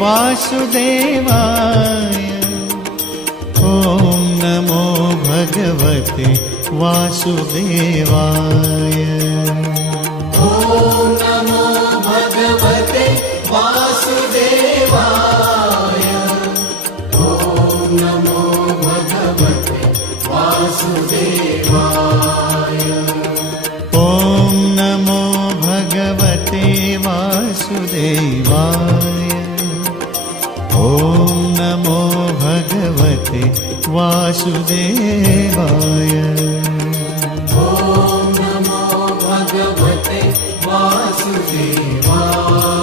वासुदेवाय। ॐ नमो भगवते वासुदेवाय। ॐ नमो भगवते वासुदेवाय। ॐ नमो भगवते वासुदेवाय। ॐ नमो भगवते वासुदेवाय। ॐ नमो भगवते वासुदेवाय। ॐ नमो भगवते वासुदेवाय।